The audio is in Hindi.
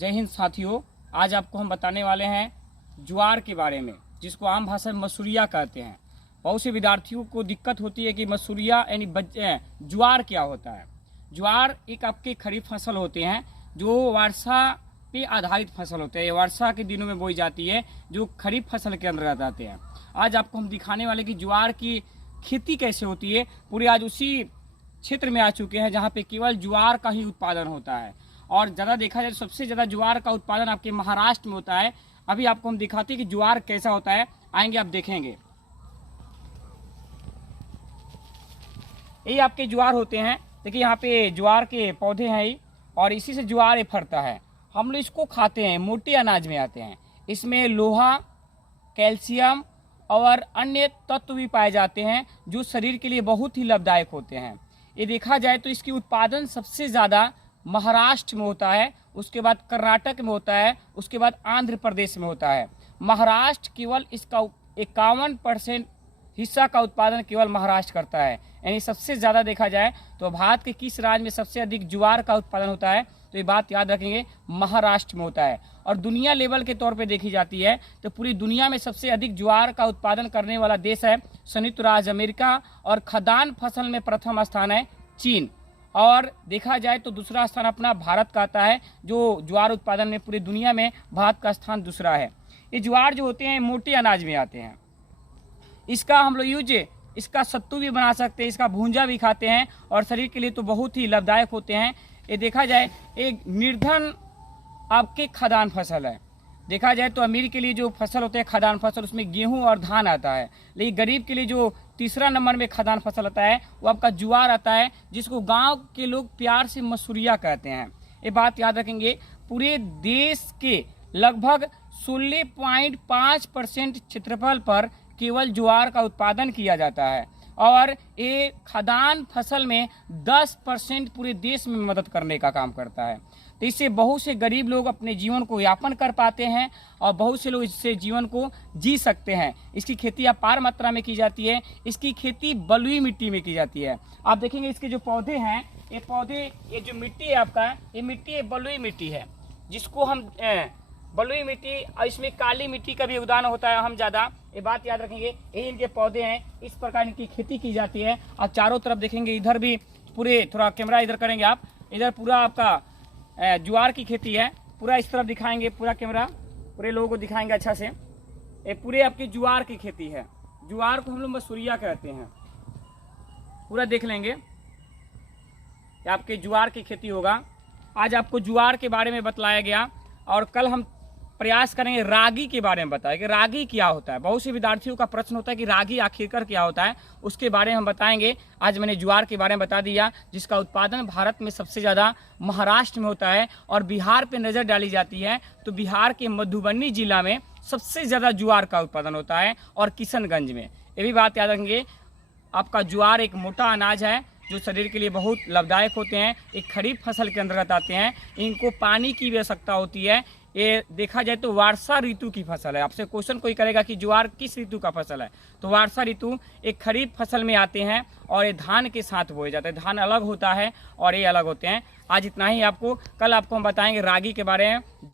जय हिंद साथियों। आज आपको हम बताने वाले हैं ज्वार के बारे में, जिसको आम भाषा में मसूरिया कहते हैं। बहुत से विद्यार्थियों को दिक्कत होती है कि मसूरिया यानी ज्वार क्या होता है। ज्वार एक आपके खरीफ फसल होते हैं जो वर्षा पे आधारित फसल होते हैं। ये वर्षा के दिनों में बोई जाती है, जो खरीफ फसल के अंतर्गत आते हैं। आज आपको हम दिखाने वाले कि ज्वार की खेती कैसे होती है। पूरे आज उसी क्षेत्र में आ चुके हैं जहाँ पे केवल ज्वार का ही उत्पादन होता है। और ज़्यादा देखा जाए तो सबसे ज़्यादा ज्वार का उत्पादन आपके महाराष्ट्र में होता है। अभी आपको हम दिखाते हैं कि ज्वार कैसा होता है, आएंगे आप देखेंगे। ये आपके ज्वार होते हैं। देखिए यहाँ पे ज्वार के पौधे हैं और इसी से ज्वार ये फरता है। हम लोग इसको खाते हैं, मोटे अनाज में आते हैं। इसमें लोहा, कैल्शियम और अन्य तत्व भी पाए जाते हैं जो शरीर के लिए बहुत ही लाभदायक होते हैं। ये देखा जाए तो इसकी उत्पादन सबसे ज़्यादा महाराष्ट्र में होता है, उसके बाद कर्नाटक में होता है, उसके बाद आंध्र प्रदेश में होता है। महाराष्ट्र केवल इसका 51% हिस्सा का उत्पादन केवल महाराष्ट्र करता है। यानी सबसे ज़्यादा देखा जाए तो भारत के किस राज्य में सबसे अधिक ज्वार का उत्पादन होता है, तो ये बात याद रखेंगे, महाराष्ट्र में होता है। और दुनिया लेवल के तौर पे देखी जाती है तो पूरी दुनिया में सबसे अधिक ज्वार का उत्पादन करने वाला देश है संयुक्त राज्य अमेरिका, और खदान फसल में प्रथम स्थान है चीन। और देखा जाए तो दूसरा स्थान अपना भारत का आता है, जो ज्वार उत्पादन में पूरी दुनिया में भारत का स्थान दूसरा है। ये ज्वार जो होते हैं मोटे अनाज में आते हैं। इसका हम लोग इसका सत्तू भी बना सकते हैं, इसका भूंजा भी खाते हैं और शरीर के लिए तो बहुत ही लाभदायक होते हैं। ये देखा जाए एक निर्धन आपके खदान फसल है। देखा जाए तो अमीर के लिए जो फसल होते हैं खदान फसल, उसमें गेहूं और धान आता है। लेकिन गरीब के लिए जो तीसरा नंबर में खदान फसल आता है वो आपका ज्वार आता है, जिसको गांव के लोग प्यार से मसूरिया कहते हैं। ये बात याद रखेंगे। पूरे देश के लगभग 16.5% क्षेत्रफल पर केवल ज्वार का उत्पादन किया जाता है और ये खदान फसल में 10% पूरे देश में मदद करने का काम करता है। तो इससे बहुत से गरीब लोग अपने जीवन को यापन कर पाते हैं और बहुत से लोग इससे जीवन को जी सकते हैं। इसकी खेती अपार मात्रा में की जाती है। इसकी खेती बलुई मिट्टी में की जाती है। आप देखेंगे इसके जो पौधे हैं, ये जो मिट्टी है आपका, ये मिट्टी बलुई मिट्टी है, जिसको हम बलुई मिट्टी, और इसमें काली मिट्टी का भी योगदान होता है हम ज़्यादा। ये बात याद रखेंगे। ये इनके पौधे हैं, इस प्रकार इनकी खेती की जाती है। और चारों तरफ देखेंगे, इधर भी पूरे, थोड़ा कैमरा इधर करेंगे आप, इधर पूरा आपका ज्वार की खेती है। पूरा इस तरफ दिखाएंगे, पूरा कैमरा पूरे लोगों को दिखाएंगे अच्छा से। ये पूरे आपकी ज्वार की खेती है। ज्वार को हम लोग मसूरिया कहते हैं। पूरा देख लेंगे, आपके ज्वार की खेती होगा। आज आपको ज्वार के बारे में बतलाया गया और कल हम प्रयास करेंगे रागी के बारे में बताएं कि रागी क्या होता है। बहुत से विद्यार्थियों का प्रश्न होता है कि रागी आखिरकार क्या होता है, उसके बारे में हम बताएंगे। आज मैंने ज्वार के बारे में बता दिया, जिसका उत्पादन भारत में सबसे ज़्यादा महाराष्ट्र में होता है। और बिहार पे नज़र डाली जाती है तो बिहार के मधुबनी जिला में सबसे ज़्यादा ज्वार का उत्पादन होता है, और किशनगंज में। ये भी बात याद रखेंगे। आपका ज्वार एक मोटा अनाज है जो शरीर के लिए बहुत लाभदायक होते हैं। एक खरीफ फसल के अंतर्गत आते हैं। इनको पानी की भी आवश्यकता होती है। ये देखा जाए तो वर्षा ऋतु की फसल है। आपसे क्वेश्चन कोई करेगा कि ज्वार किस ऋतु का फसल है, तो वर्षा ऋतु एक खरीफ फसल में आते हैं और ये धान के साथ बोए जाते हैं। धान अलग होता है और ये अलग होते हैं। आज इतना ही। आपको कल आपको हम बताएंगे रागी के बारे में।